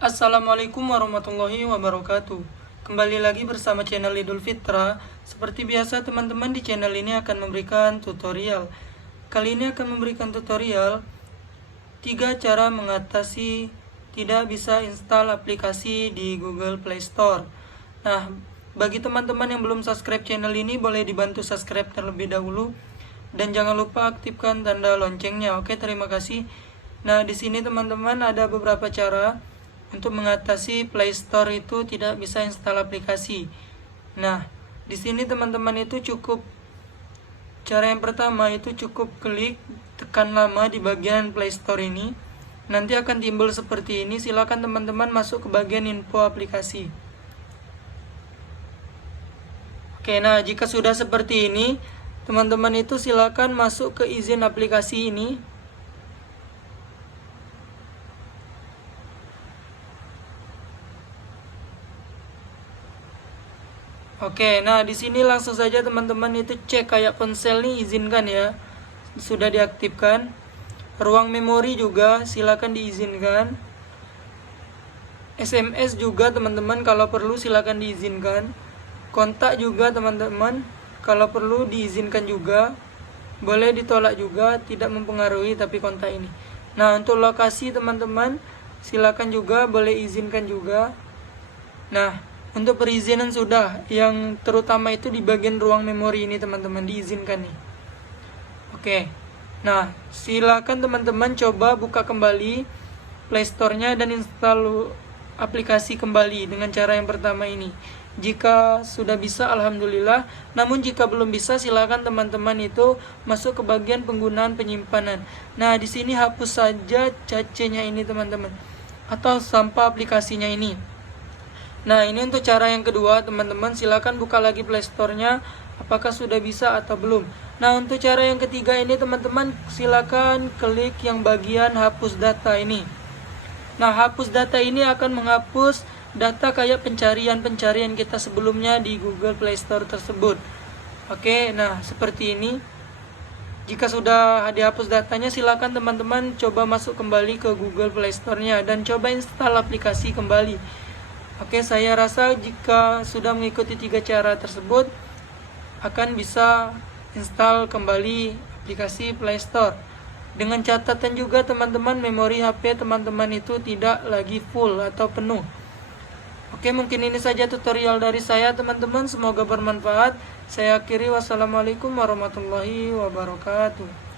Assalamualaikum warahmatullahi wabarakatuh. Kembali lagi bersama channel Idul Fitra. Seperti biasa teman-teman, di channel ini akan memberikan tutorial. Kali ini akan memberikan tutorial 3 cara mengatasi tidak bisa install aplikasi di Google Play Store. Nah, bagi teman-teman yang belum subscribe channel ini, boleh dibantu subscribe terlebih dahulu. Dan jangan lupa aktifkan tanda loncengnya. Oke, terima kasih. Nah, di sini teman-teman ada beberapa cara untuk mengatasi Play Store itu tidak bisa install aplikasi. Nah, di sini teman-teman itu cukup, cara yang pertama itu cukup klik tekan lama di bagian Play Store ini. Nanti akan timbul seperti ini. Silakan teman-teman masuk ke bagian info aplikasi. Oke, nah jika sudah seperti ini, teman-teman itu silakan masuk ke izin aplikasi ini. Oke, nah di sini langsung saja teman-teman itu cek kayak ponsel nih, izinkan ya. Sudah diaktifkan. Ruang memori juga silakan diizinkan. SMS juga teman-teman kalau perlu silakan diizinkan. Kontak juga teman-teman kalau perlu diizinkan juga. Boleh ditolak juga, tidak mempengaruhi tapi kontak ini. Nah, untuk lokasi teman-teman silakan juga boleh izinkan juga. Nah, untuk perizinan sudah, yang terutama itu di bagian ruang memori ini teman-teman diizinkan nih. Oke. Nah, silakan teman-teman coba buka kembali Play Store-nya dan install aplikasi kembali dengan cara yang pertama ini. Jika sudah bisa, alhamdulillah. Namun jika belum bisa, silakan teman-teman itu masuk ke bagian penggunaan penyimpanan. Nah, di sini hapus saja cache-nya ini teman-teman, atau sampah aplikasinya ini. Nah, ini untuk cara yang kedua teman-teman, silakan buka lagi Play Store-nya apakah sudah bisa atau belum. Nah, untuk cara yang ketiga ini teman-teman, silakan klik yang bagian hapus data ini. Nah, hapus data ini akan menghapus data kayak pencarian-pencarian kita sebelumnya di Google Play Store tersebut. Oke, nah seperti ini. Jika sudah dihapus datanya, silakan teman-teman coba masuk kembali ke Google Play Store-nya dan coba install aplikasi kembali. Oke, saya rasa jika sudah mengikuti 3 cara tersebut, akan bisa install kembali aplikasi Play Store. Dengan catatan juga teman-teman, memori HP teman-teman itu tidak lagi full atau penuh. Oke, mungkin ini saja tutorial dari saya teman-teman. Semoga bermanfaat. Saya akhiri, wassalamualaikum warahmatullahi wabarakatuh.